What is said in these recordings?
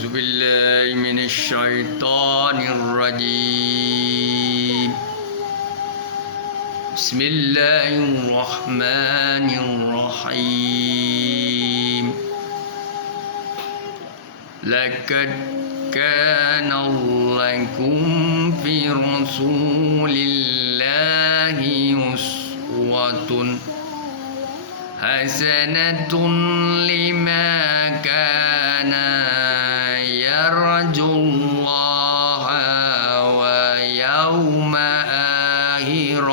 أعوذ بالله من الشيطان الرجيم بسم الله الرحمن الرحيم لقد كان لكم في رسول الله أسوة حسنة لمن كان يرجو الله ويوم آخر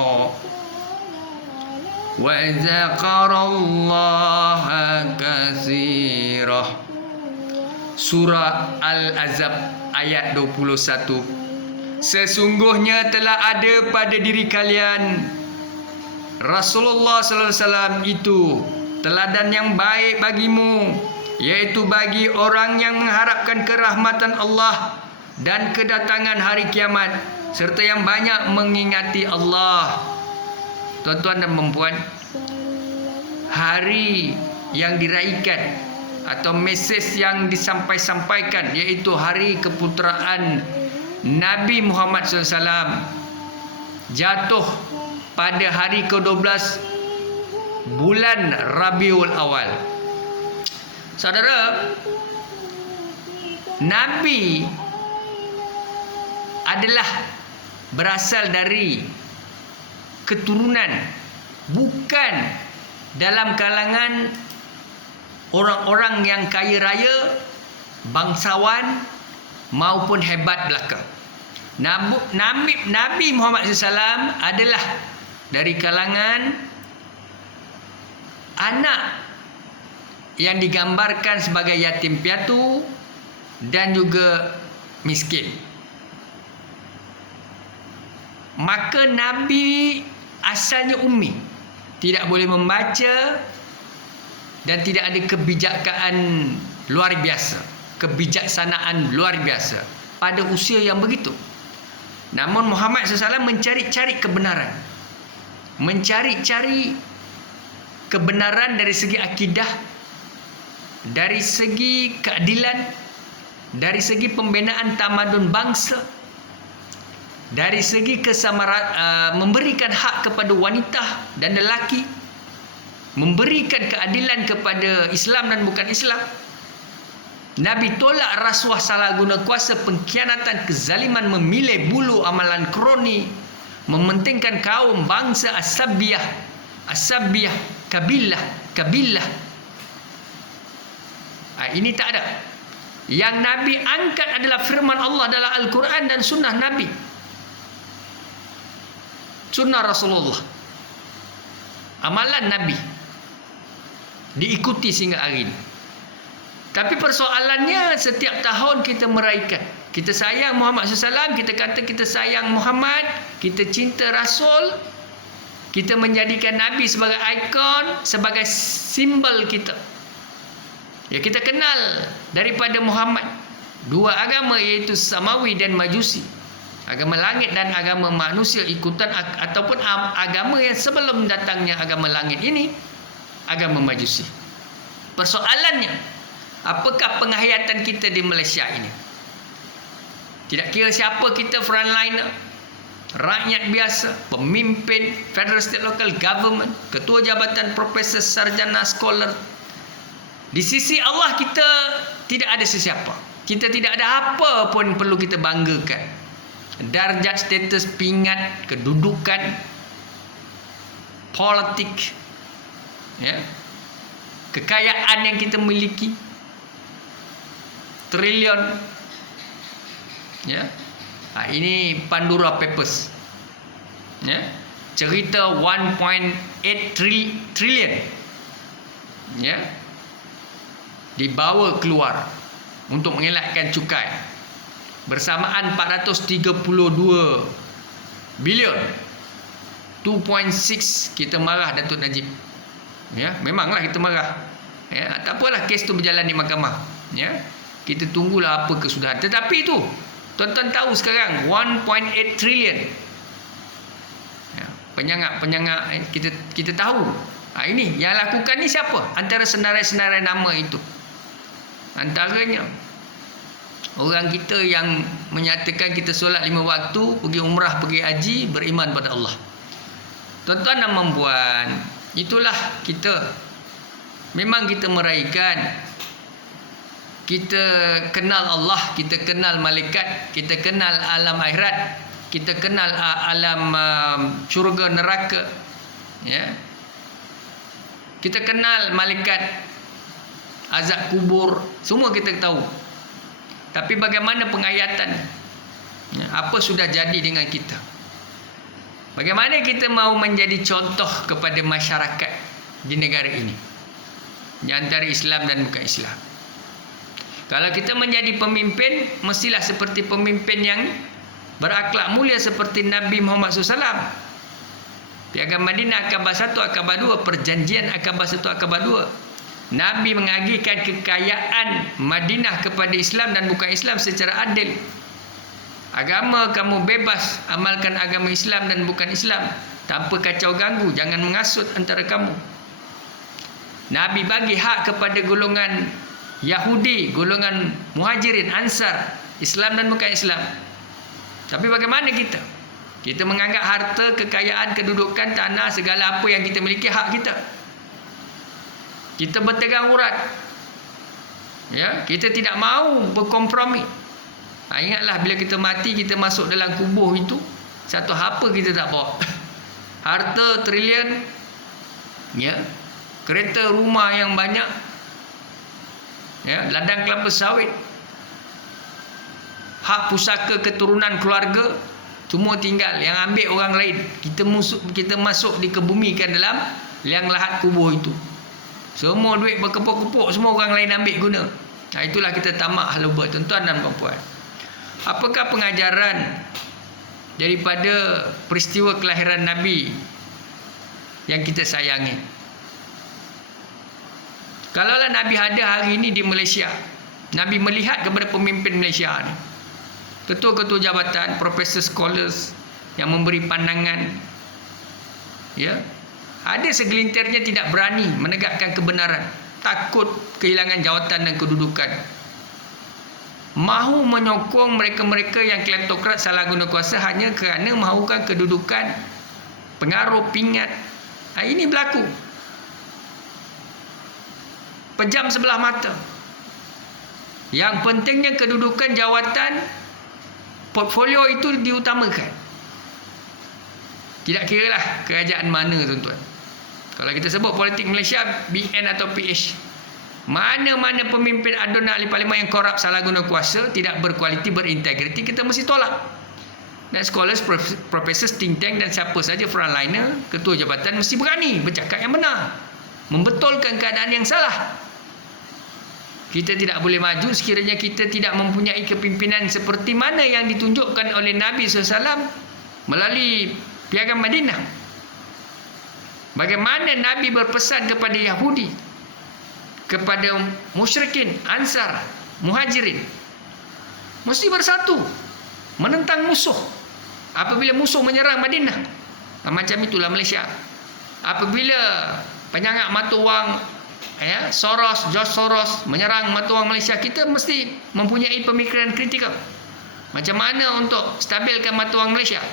وذكر الله كثيرا. Surah Al-Ahzab ayat 21. Sesungguhnya telah ada pada diri kalian Rasulullah sallallahu alaihi wasallam itu teladan yang baik bagimu, yaitu bagi orang yang mengharapkan kerahmatan Allah dan kedatangan hari kiamat, serta yang banyak mengingati Allah. Tuan-tuan dan puan-puan, hari yang diraihkan atau mesej yang disampaikan yaitu hari keputeraan Nabi Muhammad SAW jatuh pada hari ke-12 bulan Rabiul Awal. Saudara, Nabi adalah berasal dari keturunan, bukan dalam kalangan orang-orang yang kaya raya, bangsawan maupun hebat belaka. Nabi Muhammad SAW adalah dari kalangan anak yang digambarkan sebagai yatim piatu dan juga miskin. Maka Nabi asalnya ummi, tidak boleh membaca dan tidak ada kebijaksanaan luar biasa, kebijaksanaan luar biasa pada usia yang begitu. Namun Muhammad SAW mencari-cari kebenaran, mencari-cari kebenaran dari segi akidah, dari segi keadilan, dari segi pembinaan tamadun bangsa, dari segi memberikan hak kepada wanita dan lelaki, memberikan keadilan kepada Islam dan bukan Islam. Nabi tolak rasuah, salah guna kuasa, pengkhianatan, kezaliman, memilih bulu, amalan kroni, mementingkan kaum, bangsa, asabiyah, kabilah. Ini tak ada. Yang Nabi angkat adalah firman Allah dalam Al-Quran dan sunnah Nabi, sunnah Rasulullah, amalan Nabi diikuti sehingga hari ini. Tapi persoalannya, setiap tahun kita meraihkan, kita sayang Muhammad SAW, kita kata kita sayang Muhammad, kita cinta Rasul, kita menjadikan Nabi sebagai ikon, sebagai simbol kita. Ya, kita kenal daripada Muhammad dua agama, iaitu Samawi dan Majusi, agama langit dan agama manusia ikutan, ataupun agama yang sebelum datangnya agama langit ini, agama Majusi. Persoalannya, apakah penghayatan kita di Malaysia ini? Tidak kira siapa kita, frontliner, rakyat biasa, pemimpin, federal, state, local government, ketua jabatan, profesor, sarjana, scholar. Di sisi Allah kita tidak ada sesiapa. Kita tidak ada apa pun perlu kita banggakan. Darjat, status, pingat, kedudukan, politik, ya, kekayaan yang kita miliki, triliun, ya. Ini Pandora Papers, ya, cerita 1.8 triliun, ya, dibawa keluar untuk mengelakkan cukai, bersamaan 432 bilion. 2.6. Kita marah Datuk Najib, ya, memanglah kita marah, ya, tak apalah, kes tu berjalan di mahkamah, ya, kita tunggulah apa kesudahan. Tetapi itu, tuan-tuan tahu sekarang 1.8 triliun, ya, penyangak kita tahu. Ini yang lakukan ni siapa? Antara senarai-senarai nama itu, antaranya Orang kita yang menyatakan kita solat 5 waktu, pergi umrah, pergi haji, beriman pada Allah. Tuan-tuan dan puan, itulah kita. Memang kita meraihkan, kita kenal Allah, kita kenal malaikat, kita kenal alam akhirat, kita kenal alam syurga neraka, ya. Kita kenal malaikat, azab kubur, semua kita tahu. Tapi bagaimana penghayatan, ya, apa sudah jadi dengan kita? Bagaimana kita mau menjadi contoh kepada masyarakat di negara ini, di antara Islam dan bukan Islam? Kalau kita menjadi pemimpin, mestilah seperti pemimpin yang berakhlak mulia seperti Nabi Muhammad SAW. Piagam Madinah Akabah 1, Akabah 2, Perjanjian Akabah 1, Akabah 2. Nabi mengagikan kekayaan Madinah kepada Islam dan bukan Islam secara adil. Agama kamu bebas, amalkan agama Islam dan bukan Islam, tanpa kacau ganggu, jangan mengasut antara kamu. Nabi bagi hak kepada golongan Yahudi, golongan Muhajirin, Ansar, Islam dan bukan Islam. Tapi bagaimana kita? Kita menganggap harta, kekayaan, kedudukan, tanah, segala apa yang kita miliki hak kita. Kita bertegang urat, ya, kita tidak mau berkompromi. Ingatlah bila kita mati, kita masuk dalam kubur itu, satu apa kita tak bawa. Harta trilion, ya, kereta rumah yang banyak, ya, ladang kelapa sawit, hak pusaka keturunan keluarga, semua tinggal, yang ambil orang lain. Kita masuk dikebumikan dalam liang lahat kubur itu. Semua duit berkepuk-kepuk, semua orang lain ambil guna. Itulah kita tamak lupa, tuan-tuan dan puan-puan. Apakah pengajaran daripada peristiwa kelahiran Nabi yang kita sayangi? Kalaulah Nabi ada hari ini di Malaysia, Nabi melihat kepada pemimpin Malaysia ni, ketua-ketua jabatan, profesor, scholars yang memberi pandangan, ya, ada segelintirnya tidak berani menegakkan kebenaran, takut kehilangan jawatan dan kedudukan. Mahu menyokong mereka-mereka yang kleptokrat salah guna kuasa hanya kerana mahukan kedudukan, pengaruh, pingat. Ini berlaku. Pejam sebelah mata. Yang pentingnya kedudukan, jawatan, portfolio itu diutamakan. Tidak kiralah kerajaan mana, tuan-tuan. Kalau kita sebut politik Malaysia, BN atau PH, mana-mana pemimpin adunan ahli parlimen yang korup, salah guna kuasa, tidak berkualiti, berintegriti, kita mesti tolak. Dan scholars, profesor, think tank dan siapa saja frontliner, ketua jabatan mesti berani bercakap yang benar, membetulkan keadaan yang salah. Kita tidak boleh maju sekiranya kita tidak mempunyai kepimpinan seperti mana yang ditunjukkan oleh Nabi SAW melalui Piagam Madinah. Bagaimana Nabi berpesan kepada Yahudi, kepada musyrikin, Ansar, Muhajirin, mesti bersatu menentang musuh. Apabila musuh menyerang Madinah, macam itulah Malaysia. Apabila penyangak mata wang, ya, George Soros menyerang mata wang Malaysia, kita mesti mempunyai pemikiran kritikal. Macam mana untuk stabilkan mata wang Malaysia?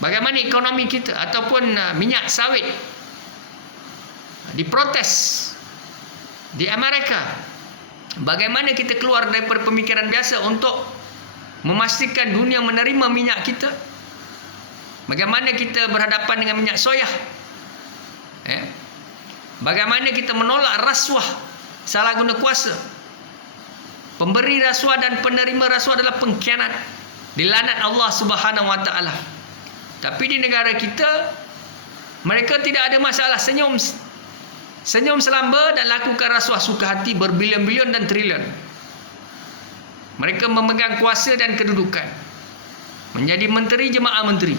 Bagaimana ekonomi kita ataupun minyak sawit diprotes di Amerika? Bagaimana kita keluar daripada pemikiran biasa untuk memastikan dunia menerima minyak kita? Bagaimana kita berhadapan dengan minyak soya? Bagaimana kita menolak rasuah, salah guna kuasa? Pemberi rasuah dan penerima rasuah adalah pengkhianat, dilaknat Allah Subhanahu Wa Taala. Tapi di negara kita, mereka tidak ada masalah, senyum selamba dan lakukan rasuah suka hati berbilion-bilion dan trilion. Mereka memegang kuasa dan kedudukan, menjadi menteri, jemaah menteri.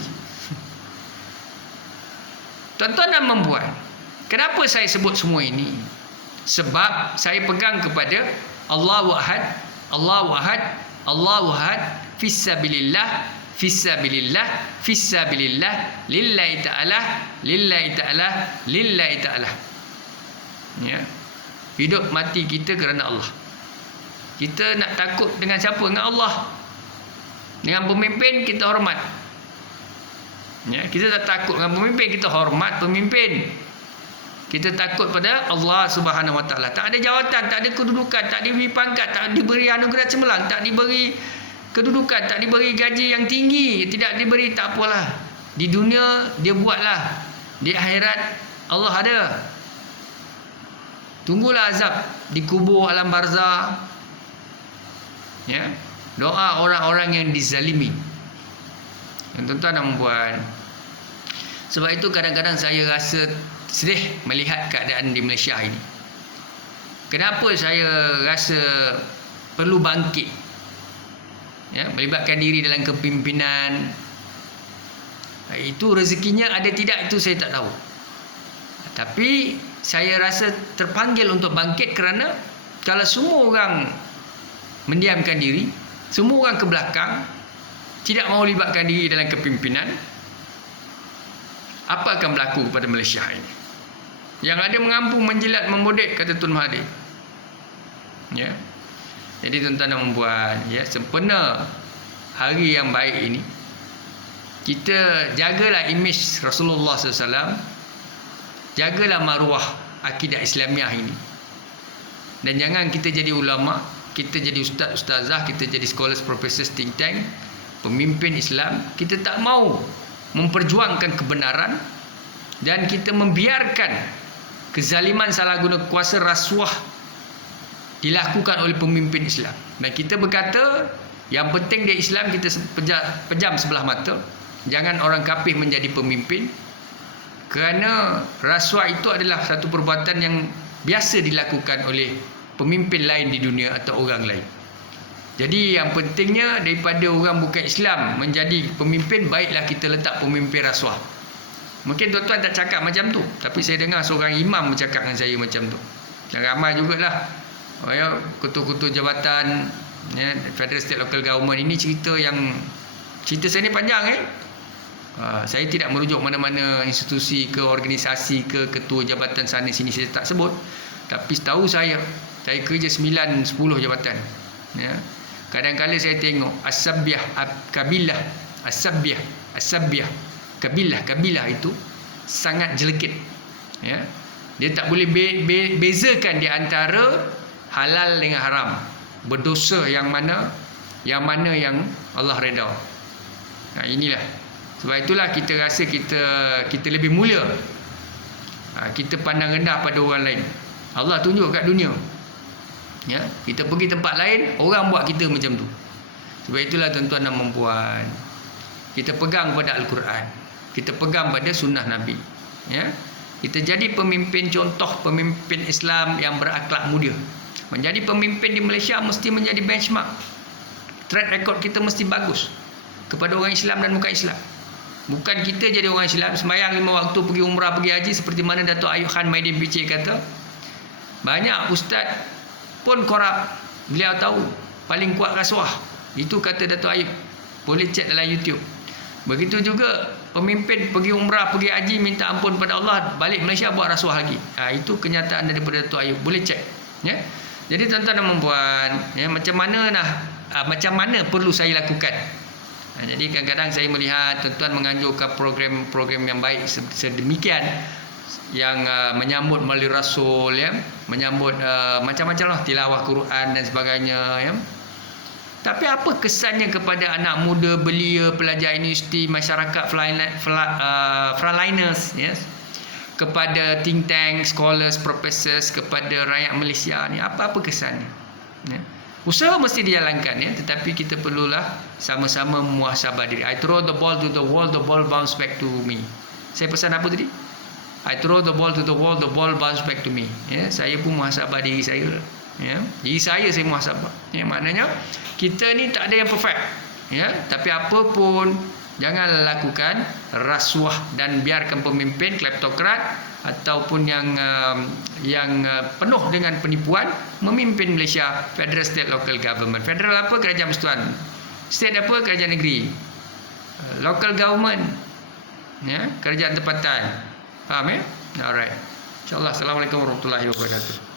Tuan-tuan dan puan, kenapa saya sebut semua ini? Sebab saya pegang kepada Allahu Ahad, Allahu Ahad, Allahu Ahad, fisabilillah, fisabilillah, fisabilillah, lillahi ta'ala, lillahi ta'ala, lillahi ta'ala. Ya. Hidup mati kita kerana Allah. Kita nak takut dengan siapa? Dengan Allah. Dengan pemimpin kita hormat. Ya, kita tak takut dengan pemimpin, kita hormat pemimpin. Kita takut pada Allah Subhanahu Wa Taala. Tak ada jawatan, tak ada kedudukan, tak diberi pangkat, tak diberi anugerah cemerlang, tak diberi kedudukan, tak diberi gaji yang tinggi, tidak diberi, tak apalah. Di dunia dia buatlah. Di akhirat Allah ada. Tunggulah azab di kubur alam barzah. Ya. Doa orang-orang yang dizalimi. Yang tuan-tuan dan puan. Sebab itu kadang-kadang saya rasa sedih melihat keadaan di Malaysia ini. Kenapa saya rasa perlu bangkit? Ya, melibatkan diri dalam kepimpinan. Itu rezekinya ada tidak itu saya tak tahu. Tapi saya rasa terpanggil untuk bangkit kerana kalau semua orang mendiamkan diri, semua orang ke belakang, tidak mahu libatkan diri dalam kepimpinan, apa akan berlaku kepada Malaysia ini? Yang ada mengampu, menjilat, membodek, kata Tun Mahathir. Ya. Jadi tuan-tuan dan puan, ya, sempena hari yang baik ini, kita jagalah imej Rasulullah SAW, jagalah maruah akidah Islamiah ini. Dan jangan kita jadi ulama, kita jadi ustaz, ustazah, kita jadi scholars, professors, think tank, pemimpin Islam, kita tak mau memperjuangkan kebenaran dan kita membiarkan kezaliman salah guna kuasa rasuah dilakukan oleh pemimpin Islam. Dan kita berkata yang penting dia Islam, kita pejam sebelah mata. Jangan orang kafir menjadi pemimpin, kerana rasuah itu adalah satu perbuatan yang biasa dilakukan oleh pemimpin lain di dunia atau orang lain. Jadi yang pentingnya daripada orang bukan Islam menjadi pemimpin, baiklah kita letak pemimpin rasuah. Mungkin tuan-tuan tak cakap macam tu, tapi saya dengar seorang imam bercakap dengan saya macam tu. Dan ramai jugalah ketua-ketua jabatan, ya, Federal State Local Government ini cerita saya ni panjang. Saya tidak merujuk mana-mana institusi ke organisasi ke ketua jabatan sana sini, saya tak sebut. Tapi setahu saya kerja 9-10 jabatan. Ya. Kadang-kadang saya tengok As-Sabiah, Kabilah, As-Sabiah, Kabilah itu sangat jelekit. Ya. Dia tak boleh bezakan di antara halal dengan haram, berdosa yang mana yang Allah redha. Nah, inilah. Sebab itulah kita rasa kita lebih mulia. Kita pandang rendah pada orang lain. Allah tunjuk kat dunia. Ya, kita pergi tempat lain, orang buat kita macam tu. Sebab itulah tuan-tuan dan puan, kita pegang pada Al-Quran, kita pegang pada sunnah Nabi. Ya, kita jadi pemimpin contoh, pemimpin Islam yang berakhlak mulia. Menjadi pemimpin di Malaysia mesti menjadi benchmark. Track record kita mesti bagus kepada orang Islam dan bukan Islam. Bukan kita jadi orang Islam sembahyang 5 waktu, pergi umrah, pergi haji, seperti mana Dato' Ayub Khan Maidin PC kata. Banyak ustaz pun korup. Beliau tahu paling kuat rasuah. Itu kata Dato' Ayub. Boleh cek dalam YouTube. Begitu juga pemimpin pergi umrah, pergi haji, minta ampun pada Allah, balik Malaysia buat rasuah lagi. Itu kenyataan daripada Dato' Ayub. Boleh cek. Ya. Jadi tuan-tuan dan puan, ya, macam mana perlu saya lakukan? Jadi kadang-kadang saya melihat tuan-tuan menganjurkan program-program yang baik sedemikian, yang menyambut melalui Rasul, ya, menyambut macam-macam lah, tilawah Quran dan sebagainya, ya. Tapi apa kesannya kepada anak muda, belia, pelajar universiti, masyarakat frontliners, yes, kepada think tank, scholars, professors, kepada rakyat Malaysia ni, apa kesannya? Ya. Usaha mesti dijalankan, ya, tetapi kita perlulah sama-sama muhasabah diri. I throw the ball to the wall, the ball bounce back to me. Saya pesan apa tadi? I throw the ball to the wall, the ball bounce back to me. Ya, saya pun muhasabah diri saya. Ya, diri saya muhasabah. Ya, maknanya kita ni tak ada yang perfect. Ya, tapi apa pun jangan lakukan rasuah dan biarkan pemimpin kleptokrat ataupun yang penuh dengan penipuan memimpin Malaysia. Federal State Local Government. Federal apa? Kerajaan persekutuan. State apa? Kerajaan negeri. Local government, ya, kerajaan tempatan. Faham, ya? Alright. InsyaAllah. Assalamualaikum warahmatullahi wabarakatuh.